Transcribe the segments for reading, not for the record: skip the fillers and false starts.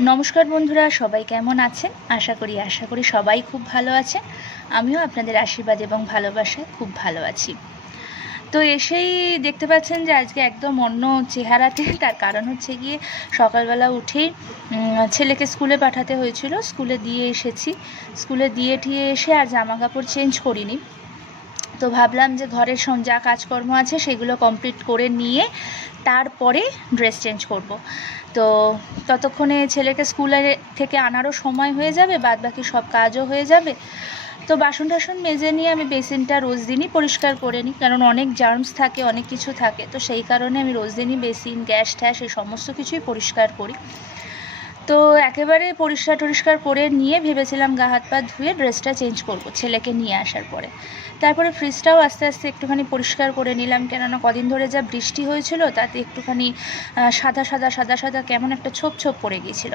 নমস্কার বন্ধুরা, সবাই কেমন আছেন? আশা করি সবাই খুব ভালো আছেন। আমিও আপনাদের আশীর্বাদ এবং ভালোবাসায় খুব ভালো আছি। তো এসেই দেখতে পাচ্ছেন যে আজকে একদম অন্য চেহারাতে। তার কারণ হচ্ছে গিয়ে সকালবেলা উঠেই ছেলেকে স্কুলে পাঠাতে হয়েছিল, স্কুলে দিয়ে এসেছি। স্কুলে দিয়ে ঠিয়ে এসে আর জামা কাপড় চেঞ্জ করিনি। তো ভাবলাম যে ঘরের যা কাজকর্ম আছে সেগুলো কমপ্লিট করে নিয়ে তারপরে ড্রেস চেঞ্জ করব। তো ততক্ষণে ছেলেকে স্কুলে থেকে আনারও সময় হয়ে যাবে, বাদবাকি সব কাজও হয়ে যাবে। তো বাসন টাসন মেজে নিয়ে আমি বেসিনটা রোজ দিনই পরিষ্কার করে নিই, কারণ অনেক জার্মস থাকে, অনেক কিছু থাকে। তো সেই কারণে আমি রোজ দিনই বেসিন, গ্যাস ট্যাস এই সমস্ত কিছুই পরিষ্কার করি। তো একেবারে পরিষ্কার করে নিয়ে ভেবেছিলাম গা হাত পা ধুয়ে ড্রেসটা চেঞ্জ করব ছেলেকে নিয়ে আসার পরে। তারপরে ফ্রিজটাও আস্তে আস্তে একটুখানি পরিষ্কার করে নিলাম, কেননা কদিন ধরে যা বৃষ্টি হয়েছিল তাতে একটুখানি সাদা সাদা কেমন একটা ছোপ ছোপ পড়ে গিয়েছিল।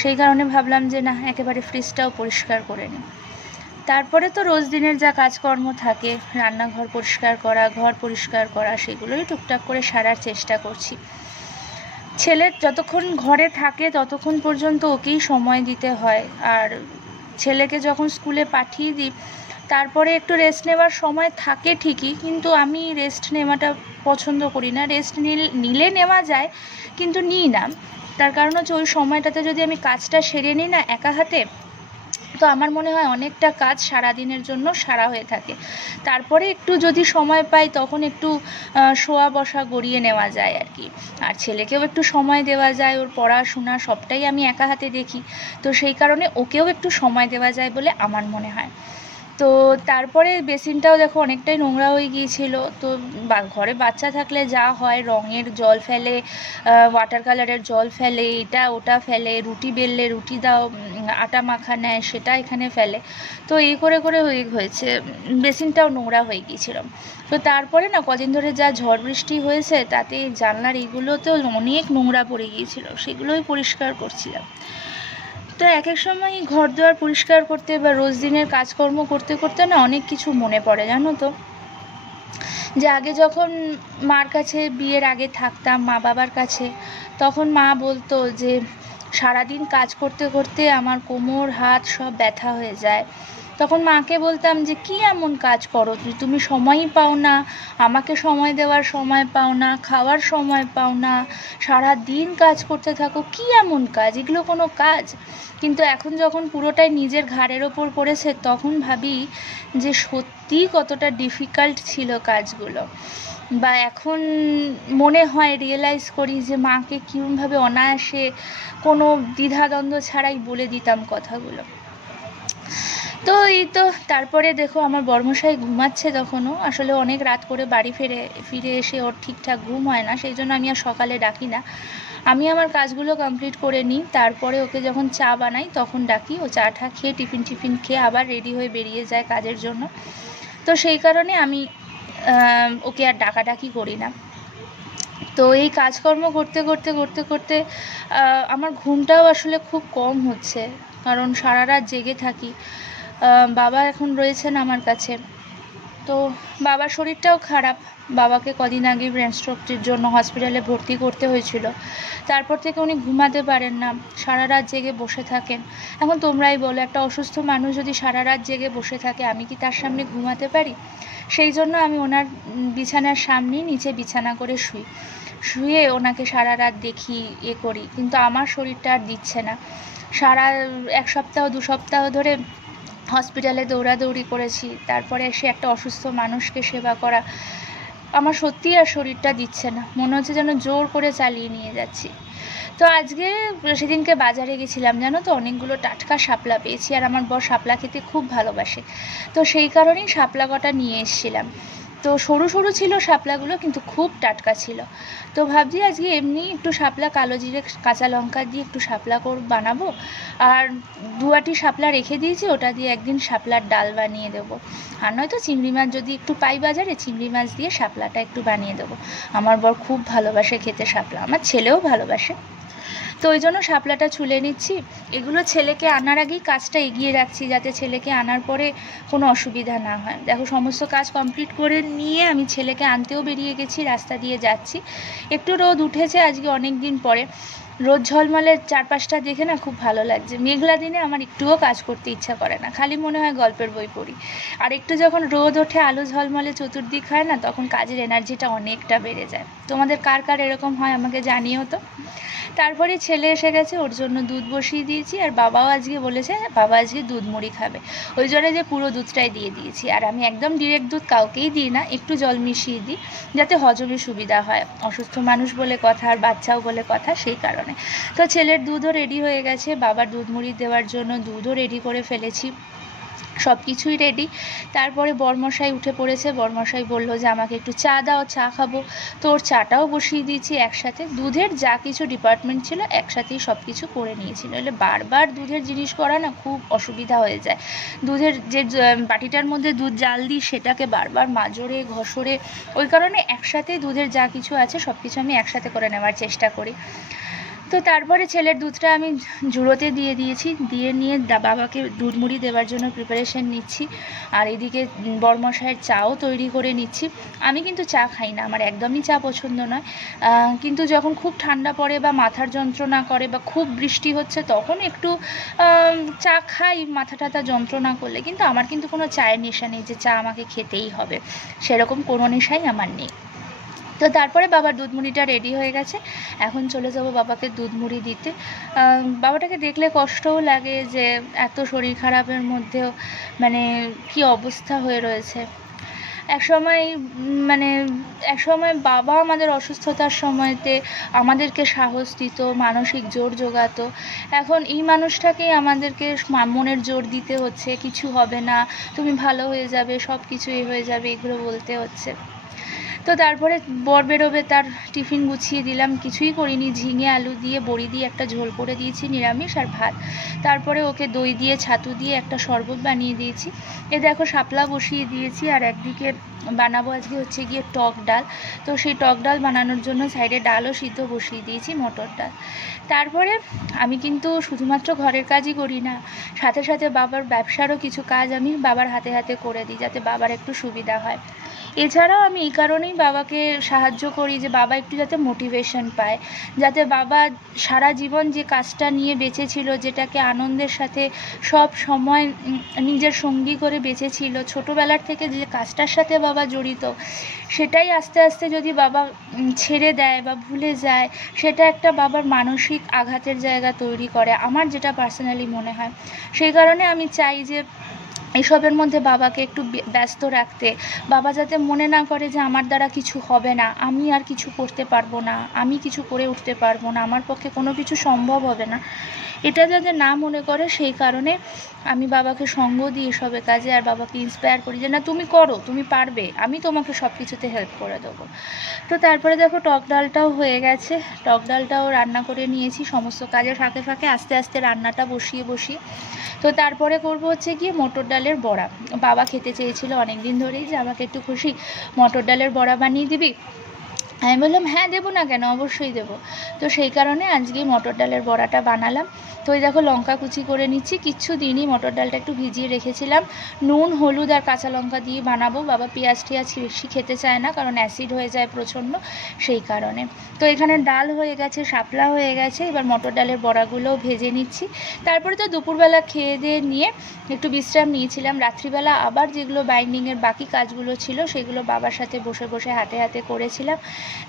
সেই কারণে ভাবলাম যে না, একেবারে ফ্রিজটাও পরিষ্কার করে নিই। তারপরে তো রোজ দিনের যা কাজকর্ম থাকে, রান্নাঘর পরিষ্কার করা, ঘর পরিষ্কার করা, সেগুলোই টুকটাক করে সারার চেষ্টা করছি। ছেলে যতক্ষণ ঘরে থাকে ততক্ষণ পর্যন্ত ওকেই সময় দিতে হয়, আর ছেলেকে যখন স্কুলে পাঠিয়ে দিই তারপরে একটু রেস্ট নেওয়ার সময় থাকে ঠিকই, কিন্তু আমি রেস্ট নেওয়াটা পছন্দ করি না। রেস্ট নিলে নেওয়া যায়, কিন্তু নিই না। তার কারণ হচ্ছে ওই সময়টাতে যদি আমি কাজটা সেরে নিই না একা হাতে, তো আমার মনে হয় অনেকটা কাজ সারাদিনের জন্য সারা হয়ে থাকে। তারপরে একটু যদি সময় পাই তখন একটু শোয়া বসা গড়িয়ে নেওয়া যায় আর কি। আর ছেলেকেও একটু সময় দেওয়া যায়, ওর পড়াশোনা সবটাই আমি একা হাতে দেখি। তো সেই কারণে ওকেও একটু সময় দেওয়া যায় বলে আমার মনে হয়। তো তারপরে বেসিনটাও দেখো অনেকটাই নোংরা হয়ে গিয়েছিল। তো ঘরে বাচ্চা থাকলে যা হয়, রঙের জল ফেলে, ওয়াটার কালারের জল ফেলে, এটা ওটা ফেলে, রুটি বেললে রুটি দাও, আটা মাখা নেয় সেটা এখানে ফেলে। তো এই করে হয়েছে বেসিনটাও নোংরা হয়ে গিয়েছিল। তো তারপরে না কদিন ধরে যা ঝড় বৃষ্টি হয়েছে তাতে জানলার এইগুলোতেও অনেক নোংরা পড়ে গিয়েছিল, সেগুলোই পরিষ্কার করছিলাম। তো এক এক সময় ঘর দুয়ার পরিষ্কার করতে বা রোজ দিনের কাজকর্ম করতে করতে না অনেক কিছু মনে পড়ে, জানো তো। যে আগে যখন মার কাছে, বিয়ের আগে থাকতাম মা বাবার কাছে, তখন মা বলতো যে সারাদিন কাজ করতে করতে আমার কোমর হাত সব ব্যথা হয়ে যায়। তখন মাকে বলতাম যে কী এমন কাজ করো তুমি সময়ই পাও না, আমাকে সময় দেওয়ার সময় পাও না, খাওয়ার সময় পাও না, সারা দিন কাজ করতে থাকো, কী এমন কাজ, এগুলো কোনো কাজ? কিন্তু এখন যখন পুরোটাই নিজের ঘাড়ের ওপর পড়েছে তখন ভাবি যে সত্যিই কতটা ডিফিকাল্ট ছিল কাজগুলো। বা এখন মনে হয়, রিয়েলাইজ করি যে মাকে কীভাবে অনায়াসে কোনো দ্বিধাদ্বন্দ্ব ছাড়াই বলে দিতাম কথাগুলো। তো এই তো তারপরে দেখো আমার বর্মশাই ঘুমাচ্ছে তখনও, আসলে অনেক রাত করে বাড়ি ফিরে এসে ওর ঠিকঠাক ঘুম হয় না, সেই জন্য আমি আর সকালে ডাকি না। আমি আমার কাজগুলো কমপ্লিট করে নিই, তারপরে ওকে যখন চা বানাই তখন ডাকি। ও চাটা খেয়ে টিফিন খেয়ে আবার রেডি হয়ে বেরিয়ে যায় কাজের জন্য। তো সেই কারণে আমি ওকে আর ডাকাডাকি করি না। তো এই কাজকর্ম করতে আমার ঘুমটাও আসলে খুব কম হচ্ছে, কারণ সারা রাত জেগে থাকি। বাবা এখন রয়েছেন আমার কাছে। তো বাবার শরীরটাও খারাপ, বাবাকে কদিন আগে ব্রেন স্ট্রোকের জন্য হসপিটালে ভর্তি করতে হয়েছিল। তারপর থেকে উনি ঘুমাতে পারেন না, সারা রাত জেগে বসে থাকেন। এখন তোমরাই বলো, একটা অসুস্থ মানুষ যদি সারা রাত জেগে বসে থাকে, আমি কি তার সামনে ঘুমাতে পারি? সেই জন্য আমি ওনার বিছানার সামনেই নিচে বিছানা করে শুয়ে ওনাকে সারা রাত দেখি, করি। কিন্তু আমার শরীরটা আর দিচ্ছে না। সারা 1 সপ্তাহ 2 সপ্তাহ ধরে হসপিটালে দৌড়াদৌড়ি করেছি, তারপরে এসে একটা অসুস্থ মানুষকে সেবা করা, আমার সত্যিই আর শরীরটা দিচ্ছে না, মনে হচ্ছে যেন জোর করে চালিয়ে নিয়ে যাচ্ছি। তো আজকে সেদিনকে বাজারে গেছিলাম, জানো তো, অনেকগুলো টাটকা শাপলা পেয়েছি, আর আমার বর শাপলা খেতে খুব ভালোবাসে। তো সেই কারণেই শাপলা কটা নিয়ে এসেছিলাম। তো সরু সরু ছিল শাপলাগুলো, কিন্তু খুব টাটকা ছিল। তো ভাবছি আজকে এমনি একটু শাপলা, কালো জিরে কাঁচা লঙ্কা দিয়ে একটু শাপলা বানাবো। আর 2 আটি শাপলা রেখে দিয়েছি, ওটা দিয়ে একদিন শাপলার ডাল বানিয়ে দেবো। আর নয়তো চিংড়ি মাছ যদি একটু পাই বাজারে, চিংড়ি মাছ দিয়ে শাপলাটা একটু বানিয়ে দেবো। আমার বর খুব ভালোবাসে খেতে শাপলা, আমার ছেলেও ভালোবাসে। তো ওই জন্য শাপলাটা ছুলে নিচ্ছি। এগুলো ছেলেকে আনার আগেই কাজটা এগিয়ে রাখছি, যাতে ছেলেকে আনার পরে কোনো অসুবিধা না হয়। দেখো সমস্ত কাজ কমপ্লিট করে নিয়ে আমি ছেলেকে আনতেও বেরিয়ে গেছি, রাস্তা দিয়ে যাচ্ছি। একটু রোদ উঠেছে আজকে অনেক দিন পরে। রোদ ঝলমলে চারপাশটা দেখে না খুব ভালো লাগছে। মেঘলা দিনে আমার একটুও কাজ করতে ইচ্ছা করে না, খালি মনে হয় গল্পের বই পড়ি। আর একটু যখন রোদ ওঠে, আলো ঝলমলে চতুর্দিক হয় না, তখন কাজের এনার্জিটা অনেকটা বেড়ে যায়। তোমাদের কার কার এরকম হয় আমাকে জানিও তো। তারপরে ছেলে এসে গেছে, ওর জন্য দুধ বসিয়ে দিয়েছি। আর বাবাও আজকে বলেছে বাবা আজকে দুধ মুড়ি খাবে, ওই জন্য যে পুরো দুধটাই দিয়ে দিয়েছি। আর আমি একদম ডিরেক্ট দুধ কাউকেই দিই না, একটু জল মিশিয়ে দিই যাতে হজমে সুবিধা হয়। অসুস্থ মানুষ বলে কথা, আর বাচ্চাও বলে কথা, সেই কারণে। তো ছেলের দুধও রেডি হয়ে গেছে, বাবার দুধ মুড়ি দেওয়ার জন্য দুধও রেডি করে ফেলেছি, সব কিছুই রেডি। তারপরে বরমশাই উঠে পড়েছে, বরমশাই বলল যে আমাকে একটু চা দাও, চা খাবো। তো ওর চাটাও বসিয়ে দিয়েছি একসাথে। দুধের যা কিছু ডিপার্টমেন্ট ছিল একসাথেই সব কিছু করে নিয়েছিল, নইলে বারবার দুধের জিনিস করা না খুব অসুবিধা হয়ে যায়। দুধের যে বাটিটার মধ্যে দুধ জাল দিই সেটাকে বারবার মাজরে ঘষরে, ওই কারণে একসাথে দুধের যা কিছু আছে সব কিছু আমি একসাথে করে নেওয়ার চেষ্টা করি। তো তারপরে ছেলের দুধটা আমি জুড়োতে দিয়ে দিয়েছি, দিয়ে নিয়ে বাবাকে দুধ মুড়ি দেওয়ার জন্য প্রিপারেশন নিচ্ছি। আর এদিকে বরমশাইয়ের চাও তৈরি করে নিচ্ছি। আমি কিন্তু চা খাই না, আমার একদমই চা পছন্দ নয়। কিন্তু যখন খুব ঠান্ডা পড়ে বা মাথার যন্ত্রণা করে বা খুব বৃষ্টি হচ্ছে তখন একটু চা খাই, মাথা টাথা যন্ত্রণা করলে। কিন্তু আমার কিন্তু কোনো চায়ের নেশা নেই যে চা আমাকে খেতেই হবে, সেরকম কোনো নেশাই আমার নেই। তো তারপরে বাবার দুধ মুড়িটা রেডি হয়ে গেছে, এখন চলে যাব বাবাকে দুধ মুড়ি দিতে। বাবাটাকে দেখলে কষ্টও লাগে যে এত শরীর খারাপের মধ্যেও মানে কি অবস্থা হয়ে রয়েছে। একসময় বাবা আমাদের অসুস্থতার সময়তে আমাদেরকে সাহস দিত, মানসিক জোর জোগাতো। এখন এই মানুষটাকেই আমাদেরকে মনের জোর দিতে হচ্ছে, কিছু হবে না, তুমি ভালো হয়ে যাবে, সব কিছুই হয়ে যাবে, এগুলো বলতে হচ্ছে। তো তারপরে বর বেরোবে, তার টিফিন গুছিয়ে দিলাম, কিছুই করিনি, ঝিঙে আলু দিয়ে বড়ি দিয়ে একটা ঝোল করে দিয়েছি, নিরামিষ আর ভাত। তারপরে ওকে দই দিয়ে ছাতু দিয়ে একটা শরবত বানিয়ে দিয়েছি। এ দেখো শাপলা বসিয়ে দিয়েছি, আর একদিকে বানাবো আজকে হচ্ছে গিয়ে টক ডাল। তো সেই টক ডাল বানানোর জন্য সাইডে ডালও সিদ্ধ বসিয়ে দিয়েছি, মটর ডাল। তারপরে আমি কিন্তু শুধুমাত্র ঘরের কাজই করি না, সাথে সাথে বাবার ব্যবসারও কিছু কাজ আমি বাবার হাতে হাতে করে দিই, যাতে বাবার একটু সুবিধা হয়। এছাড়াও আমি এই কারণেই বাবাকে সাহায্য করি যে বাবা একটু যাতে মোটিভেশন পায়, যাতে বাবা সারা জীবন যে কাজটা নিয়ে বেঁচে ছিল, যেটাকে আনন্দের সাথে সব সময় নিজের সঙ্গী করে বেঁচে ছিল, ছোটোবেলার থেকে যে কাজটার সাথে বাবা জড়িত, সেটাই আস্তে আস্তে যদি বাবা ছেড়ে দেয় বা ভুলে যায়, সেটা একটা বাবার মানসিক আঘাতের জায়গা তৈরি করে, আমার যেটা পার্সোনালি মনে হয়। সেই কারণে আমি চাই যে এসবের মধ্যে বাবাকে একটু ব্যস্ত রাখতে, বাবা যাতে মনে না করে যে আমার দ্বারা কিছু হবে না, আমি আর কিছু করতে পারবো না, আমি কিছু করে উঠতে পারবো না, আমার পক্ষে কোনো কিছু সম্ভব হবে না, এটা যাতে না মনে করে, সেই কারণে আমি বাবাকে সঙ্গ দিই এসবের কাজে। আর বাবাকে ইন্সপায়ার করি যে না তুমি করো, তুমি পারবে, আমি তোমাকে সব কিছুতে হেল্প করে দেবো। তো তারপরে দেখো টক ডালটাও হয়ে গেছে, টক ডালটাও রান্না করে নিয়েছি, সমস্ত কাজের ফাঁকে ফাঁকে আস্তে আস্তে রান্নাটা বসিয়ে। তো তারপরে করব হচ্ছে গিয়ে মটর ডালের বড়া। বাবা খেতে চেয়েছিল অনেক দিন ধরেই যে আমাকে একটু খুশি মটর ডালের বড়া বানিয়ে দিবি। আমি বললাম হ্যাঁ, দেবো না কেন, অবশ্যই দেবো। তো সেই কারণে আজকে মটর ডালের বড়াটা বানালাম। তো এই দেখো লঙ্কা কুচি করে নিচ্ছি, কিচ্ছু দিনই মটর ডালটা একটু ভিজিয়ে রেখেছিলাম, নুন হলুদ আর কাঁচা লঙ্কা দিয়ে বানাবো। বাবা পেঁয়াজ টিয়াজ বেশি খেতে চায় না, কারণ অ্যাসিড হয়ে যায় প্রচণ্ড, সেই কারণে। তো এখানে ডাল হয়ে গেছে, শাপলা হয়ে গেছে, এবার মটর ডালের বড়াগুলোও ভেজে নিচ্ছি। তারপরে তো দুপুরবেলা খেয়ে দিয়ে নিয়ে একটু বিশ্রাম নিয়েছিলাম। রাত্রিবেলা আবার যেগুলো বাইন্ডিংয়ের বাকি কাজগুলো ছিল সেগুলো বাবার সাথে বসে বসে হাতে হাতে করেছিলাম।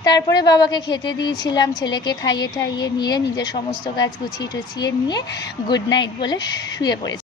তারপরে বাবাকে খেতে দিয়েছিলাম, ছেলেকে খাইয়ে টাইয়ে নিয়ে নিজের সমস্ত কাজ গুছিয়ে টুছিয়ে নিয়ে গুড নাইট বলে শুয়ে পড়েছি।